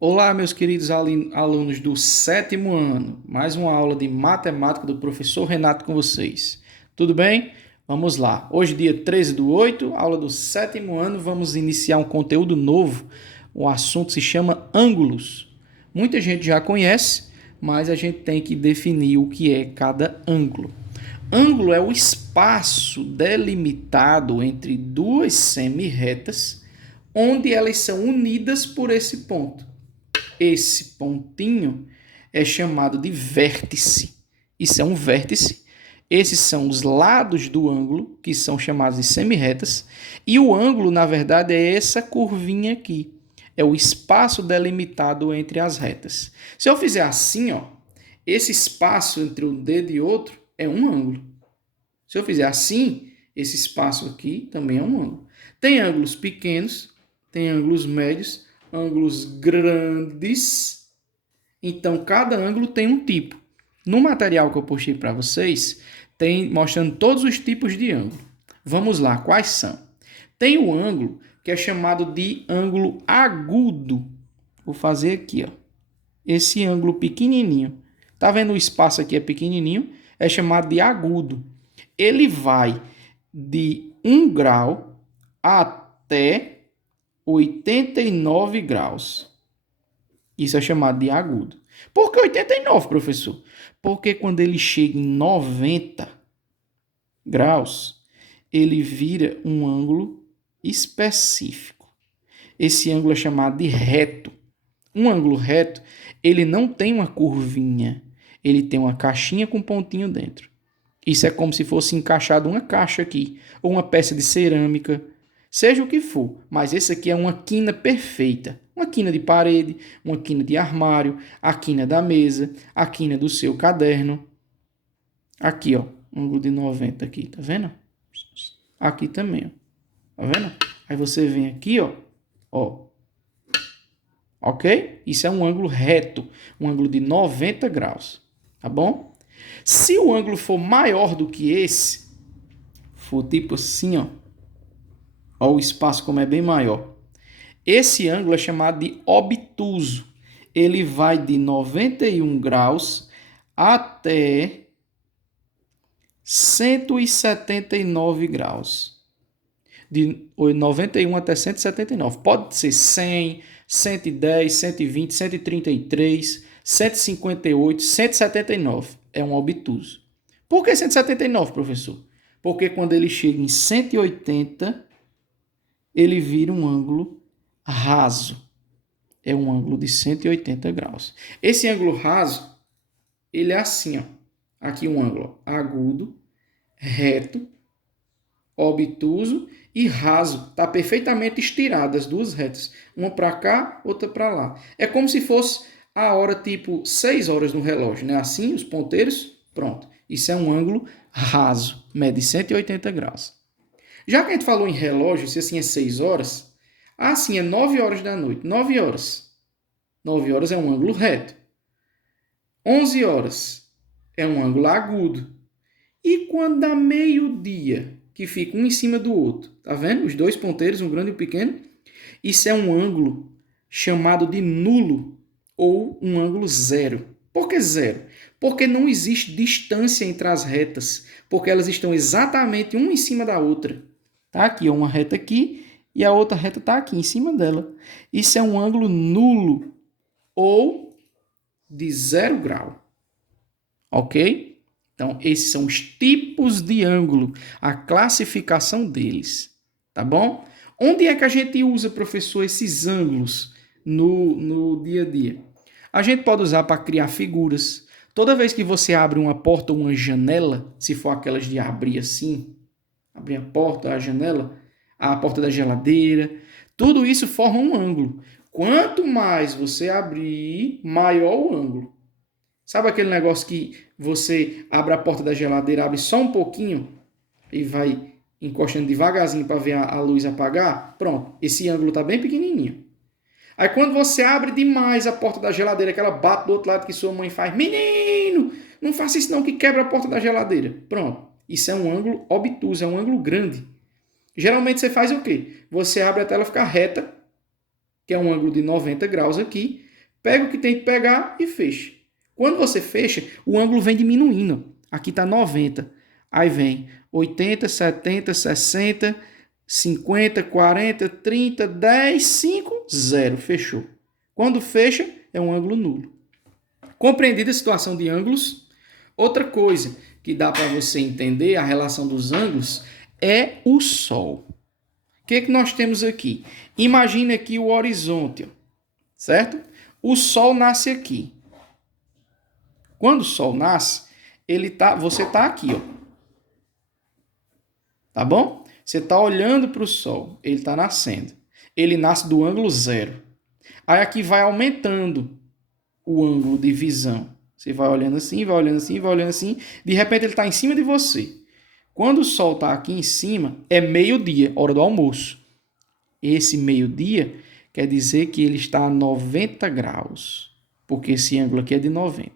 Olá, meus queridos alunos do sétimo ano. Mais uma aula de matemática do professor Renato com vocês. Tudo bem? Vamos lá. Hoje, dia 13/8, aula do sétimo ano, vamos iniciar um conteúdo novo. O assunto se chama ângulos. Muita gente já conhece, mas a gente tem que definir o que é cada ângulo. Ângulo é o espaço delimitado entre duas semi-retas, onde elas são unidas por esse ponto. Esse pontinho é chamado de vértice. Isso é um vértice. Esses são os lados do ângulo, que são chamados de semirretas. E o ângulo, na verdade, é essa curvinha aqui. É o espaço delimitado entre as retas. Se eu fizer assim, ó, esse espaço entre um dedo e outro é um ângulo. Se eu fizer assim, esse espaço aqui também é um ângulo. Tem ângulos pequenos, tem ângulos médios, ângulos grandes. Então, cada ângulo tem um tipo. No material que eu postei para vocês, tem mostrando todos os tipos de ângulo. Vamos lá, quais são? Tem o ângulo que é chamado de ângulo agudo. Vou fazer aqui, ó. Esse ângulo pequenininho. Tá vendo o espaço aqui é pequenininho? É chamado de agudo. Ele vai de 1 grau até 89 graus. Isso é chamado de agudo. Por que 89, professor? Porque quando ele chega em 90 graus, ele vira um ângulo específico. Esse ângulo é chamado de reto. Um ângulo reto, ele não tem uma curvinha, ele tem uma caixinha com pontinho dentro. Isso é como se fosse encaixado uma caixa aqui, ou uma peça de cerâmica, seja o que for, mas esse aqui é uma quina perfeita. Uma quina de parede, uma quina de armário, a quina da mesa, a quina do seu caderno. Aqui, ó, ângulo de 90 aqui, tá vendo? Aqui também, ó. Tá vendo? Aí você vem aqui, ó. Ok? Isso é um ângulo reto, um ângulo de 90 graus, tá bom? Se o ângulo for maior do que esse, for tipo assim, ó o espaço como é bem maior. Esse ângulo é chamado de obtuso. Ele vai de 91 graus até 179 graus. De 91 até 179. Pode ser 100, 110, 120, 133, 158, 179. É um obtuso. Por que 179, professor? Porque quando ele chega em 180, ele vira um ângulo raso. É um ângulo de 180 graus. Esse ângulo raso, ele é assim, ó. Aqui um ângulo agudo, reto, obtuso e raso. Está perfeitamente estirado as duas retas. Uma para cá, outra para lá. É como se fosse a hora tipo 6 horas no relógio, né? Assim, os ponteiros, pronto. Isso é um ângulo raso, mede 180 graus. Já que a gente falou em relógio, se assim é 6 horas, assim é 9 horas da noite. 9 horas. 9 horas é um ângulo reto. 11 horas é um ângulo agudo. E quando dá meio-dia, que fica um em cima do outro, tá vendo? Os dois ponteiros, um grande e um pequeno. Isso é um ângulo chamado de nulo ou um ângulo zero. Por que zero? Porque não existe distância entre as retas, porque elas estão exatamente uma em cima da outra. Tá aqui, uma reta aqui e a outra reta está aqui em cima dela. Isso é um ângulo nulo ou de 0 grau. Ok? Então, esses são os tipos de ângulo, a classificação deles. Tá bom? Onde é que a gente usa, professor, esses ângulos no dia a dia? A gente pode usar para criar figuras. Toda vez que você abre uma porta ou uma janela, se for aquelas de abrir assim, abrir a porta, a janela, a porta da geladeira, tudo isso forma um ângulo. Quanto mais você abrir, maior o ângulo. Sabe aquele negócio que você abre a porta da geladeira, abre só um pouquinho e vai encostando devagarzinho para ver a luz apagar? Pronto, esse ângulo está bem pequenininho. Aí quando você abre demais a porta da geladeira, que ela bate do outro lado que sua mãe faz, menino, não faça isso não que quebra a porta da geladeira. Pronto, isso é um ângulo obtuso, é um ângulo grande. Geralmente você faz o quê? Você abre até ela ficar reta, que é um ângulo de 90 graus aqui, Pega o que tem que pegar e fecha. Quando você fecha, o ângulo vem diminuindo. Aqui está 90. Aí vem 80, 70, 60, 50, 40, 30, 10, 5, 0. Fechou. Quando fecha, é um ângulo nulo. Compreendida a situação de ângulos, outra coisa que dá para você entender a relação dos ângulos é o Sol. O que nós temos aqui? Imagine aqui o horizonte, certo? O Sol nasce aqui. Quando o Sol nasce, você está aqui, ó. Tá bom? Você está olhando para o Sol, ele está nascendo. Ele nasce do ângulo 0. Aí aqui vai aumentando o ângulo de visão. Você vai olhando assim, vai olhando assim, vai olhando assim. De repente ele está em cima de você. Quando o Sol está aqui em cima, é meio-dia, hora do almoço. Esse meio-dia quer dizer que ele está a 90 graus, porque esse ângulo aqui é de 90.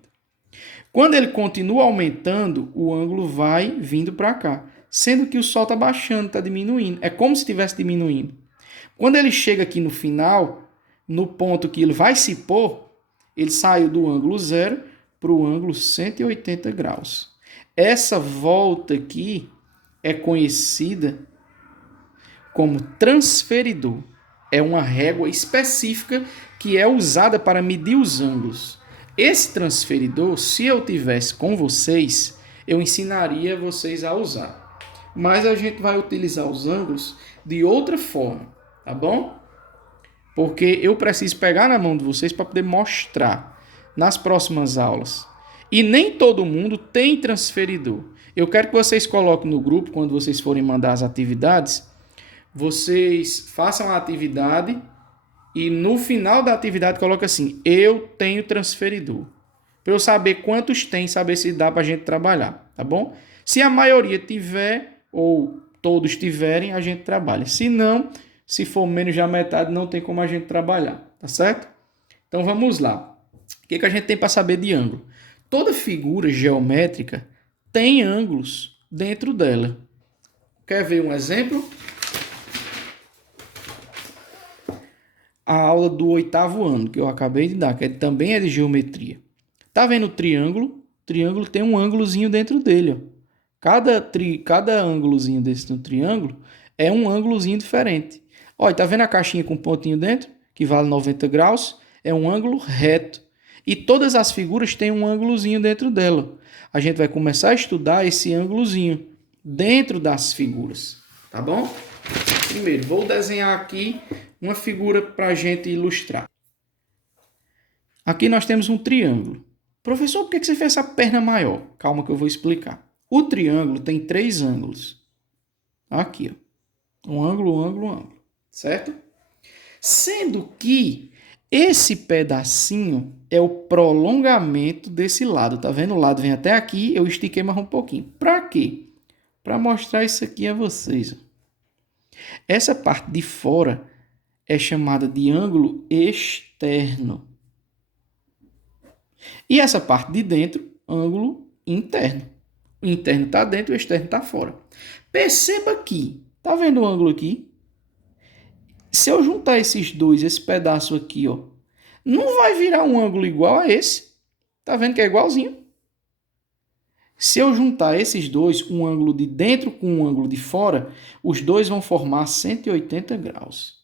Quando ele continua aumentando, o ângulo vai vindo para cá, sendo que o Sol está baixando, está diminuindo. É como se estivesse diminuindo. Quando ele chega aqui no final, no ponto que ele vai se pôr, ele saiu do ângulo 0 para o ângulo 180 graus. Essa volta aqui é conhecida como transferidor. É uma régua específica que é usada para medir os ângulos. Esse transferidor, se eu tivesse com vocês, eu ensinaria vocês a usar. Mas a gente vai utilizar os ângulos de outra forma, tá bom? Porque eu preciso pegar na mão de vocês para poder mostrar nas próximas aulas. E nem todo mundo tem transferidor. Eu quero que vocês coloquem no grupo, quando vocês forem mandar as atividades, vocês façam a atividade e no final da atividade coloca assim: eu tenho transferidor. Para eu saber quantos tem, saber se dá para a gente trabalhar, tá bom? Se a maioria tiver ou todos tiverem, a gente trabalha. Se não, se for menos da metade, não tem como a gente trabalhar, tá certo? Então vamos lá. O que a gente tem para saber de ângulo? Toda figura geométrica tem ângulos dentro dela. Quer ver um exemplo? A aula do 8º ano, que eu acabei de dar, que também é de geometria. Tá vendo o triângulo? O triângulo tem um ângulozinho dentro dele, ó. Cada ângulozinho desse no triângulo é um ângulozinho diferente. Olha, tá vendo a caixinha com um pontinho dentro, que vale 90 graus? É um ângulo reto. E todas as figuras têm um ângulozinho dentro dela. A gente vai começar a estudar esse ângulozinho dentro das figuras, tá bom? Primeiro, vou desenhar aqui uma figura para a gente ilustrar. Aqui nós temos um triângulo. Professor, por que você fez essa perna maior? Calma que eu vou explicar. O triângulo tem 3 ângulos. Aqui, ó. Um ângulo, certo? Sendo que esse pedacinho é o prolongamento desse lado. Tá vendo? O lado vem até aqui, eu estiquei mais um pouquinho. Para quê? Para mostrar isso aqui a vocês. Essa parte de fora é chamada de ângulo externo. E essa parte de dentro, ângulo interno. O interno está dentro e o externo está fora. Perceba aqui, tá vendo o ângulo aqui? Se eu juntar esses dois, esse pedaço aqui, ó, não vai virar um ângulo igual a esse. Tá vendo que é igualzinho? Se eu juntar esses dois, um ângulo de dentro com um ângulo de fora, os dois vão formar 180 graus.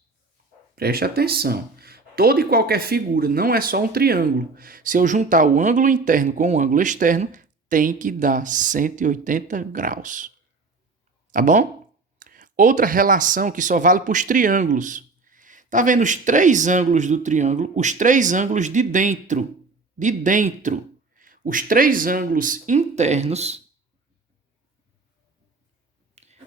Preste atenção. Toda e qualquer figura não é só um triângulo. Se eu juntar o ângulo interno com o ângulo externo, tem que dar 180 graus. Tá bom? Outra relação que só vale para os triângulos. Tá vendo os 3 ângulos do triângulo? Os 3 ângulos de dentro. De dentro. Os 3 ângulos internos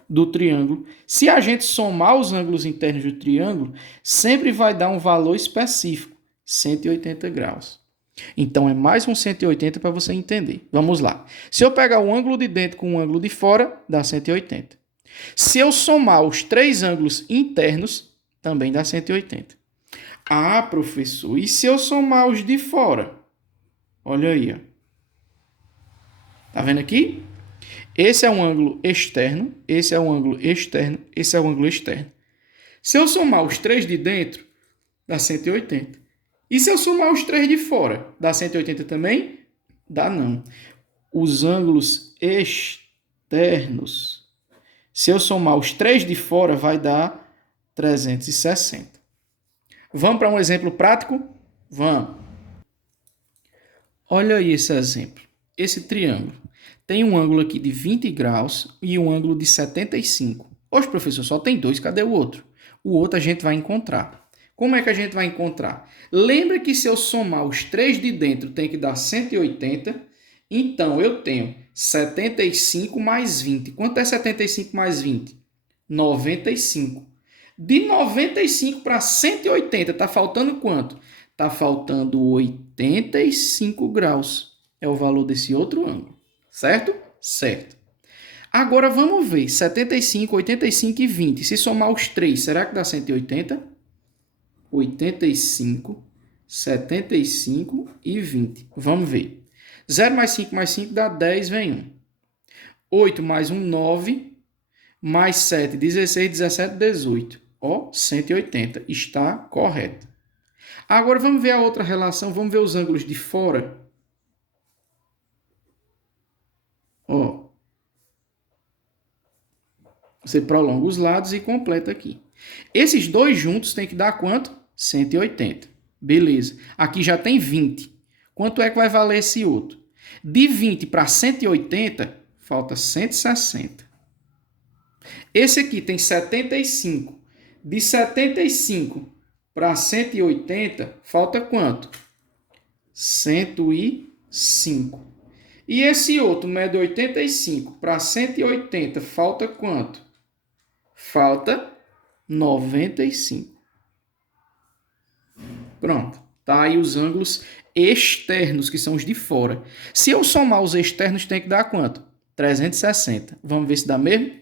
do triângulo. Se a gente somar os ângulos internos do triângulo, sempre vai dar um valor específico, 180 graus. Então, é mais um 180 para você entender. Vamos lá. Se eu pegar o ângulo de dentro com o ângulo de fora, dá 180. Se eu somar os 3 ângulos internos, também dá 180. Ah, professor, e se eu somar os de fora? Olha aí, ó. Tá vendo aqui? Esse é um ângulo externo, esse é um ângulo externo, esse é um ângulo externo. Se eu somar os 3 de dentro, dá 180. E se eu somar os três de fora, dá 180 também? Dá não. Os ângulos externos, se eu somar os três de fora, vai dar 360. Vamos para um exemplo prático? Vamos. Olha aí esse exemplo. Esse triângulo tem um ângulo aqui de 20 graus e um ângulo de 75. Hoje, professor, só tem dois, cadê o outro? O outro a gente vai encontrar. Como é que a gente vai encontrar? Lembra que se eu somar os três de dentro tem que dar 180. Então, eu tenho 75 mais 20. Quanto é 75 mais 20? 95. De 95 para 180, está faltando quanto? Está faltando 85 graus. É o valor desse outro ângulo. Certo? Certo. Agora vamos ver. 75, 85 e 20. Se somar os três, será que dá 180? 85, 75 e 20. Vamos ver. 0 mais 5 dá 10, vem 1. 8 mais 1, 9. Mais 7, 16, 17, 18. Ó, 180. Está correto. Agora vamos ver a outra relação. Vamos ver os ângulos de fora. Ó. Você prolonga os lados e completa aqui. Esses dois juntos tem que dar quanto? 180. Beleza. Aqui já tem 20. Quanto é que vai valer esse outro? De 20 para 180, falta 160. Esse aqui tem 75. De 75 para 180, falta quanto? 105. E esse outro mede 85 para 180, falta quanto? Falta 95. Pronto. Tá aí os ângulos externos, que são os de fora. Se eu somar os externos, tem que dar quanto? 360. Vamos ver se dá mesmo?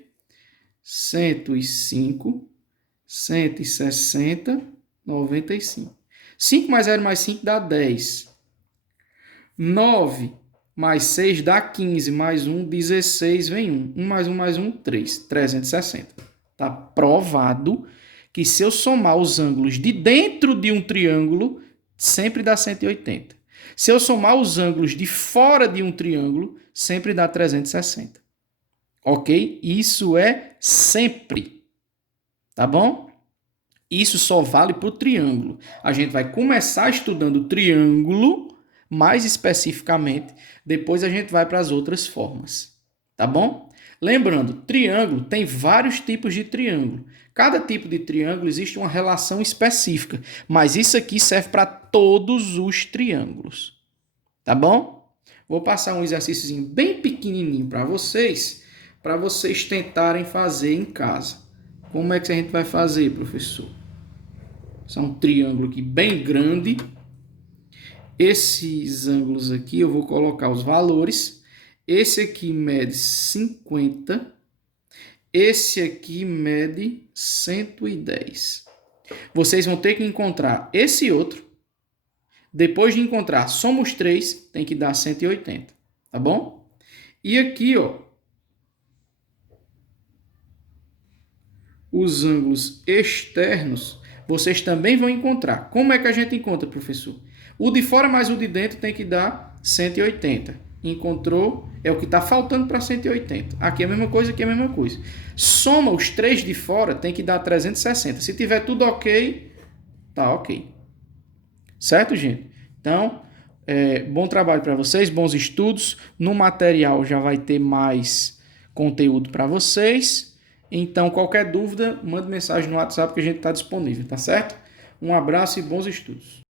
105, 160, 95. 5 mais 0 mais 5 dá 10. 9 mais 6 dá 15. Mais 1, 16, vem 1. 1 mais 1, 3. 360. Está provado que se eu somar os ângulos de dentro de um triângulo, sempre dá 180. Se eu somar os ângulos de fora de um triângulo, sempre dá 360. Ok? Isso é sempre. Tá bom? Isso só vale para o triângulo. A gente vai começar estudando o triângulo, mais especificamente, depois a gente vai para as outras formas. Tá bom? Lembrando, triângulo tem vários tipos de triângulo. Cada tipo de triângulo existe uma relação específica, mas isso aqui serve para todos os triângulos. Tá bom? Vou passar um exercício bem pequenininho para vocês tentarem fazer em casa. Como é que a gente vai fazer, professor? Isso é um triângulo aqui bem grande. Esses ângulos aqui eu vou colocar os valores. Esse aqui mede 50. Esse aqui mede 110. Vocês vão ter que encontrar esse outro. Depois de encontrar, soma os três, tem que dar 180. Tá bom? E aqui, ó, os ângulos externos, vocês também vão encontrar. Como é que a gente encontra, professor? O de fora mais o de dentro tem que dar 180. Encontrou, é o que está faltando para 180. Aqui é a mesma coisa, aqui é a mesma coisa. Soma os três de fora, tem que dar 360. Se tiver tudo ok, tá ok. Certo, gente? Então, bom trabalho para vocês, bons estudos. No material já vai ter mais conteúdo para vocês. Então, qualquer dúvida, mande mensagem no WhatsApp que a gente está disponível, tá certo? Um abraço e bons estudos.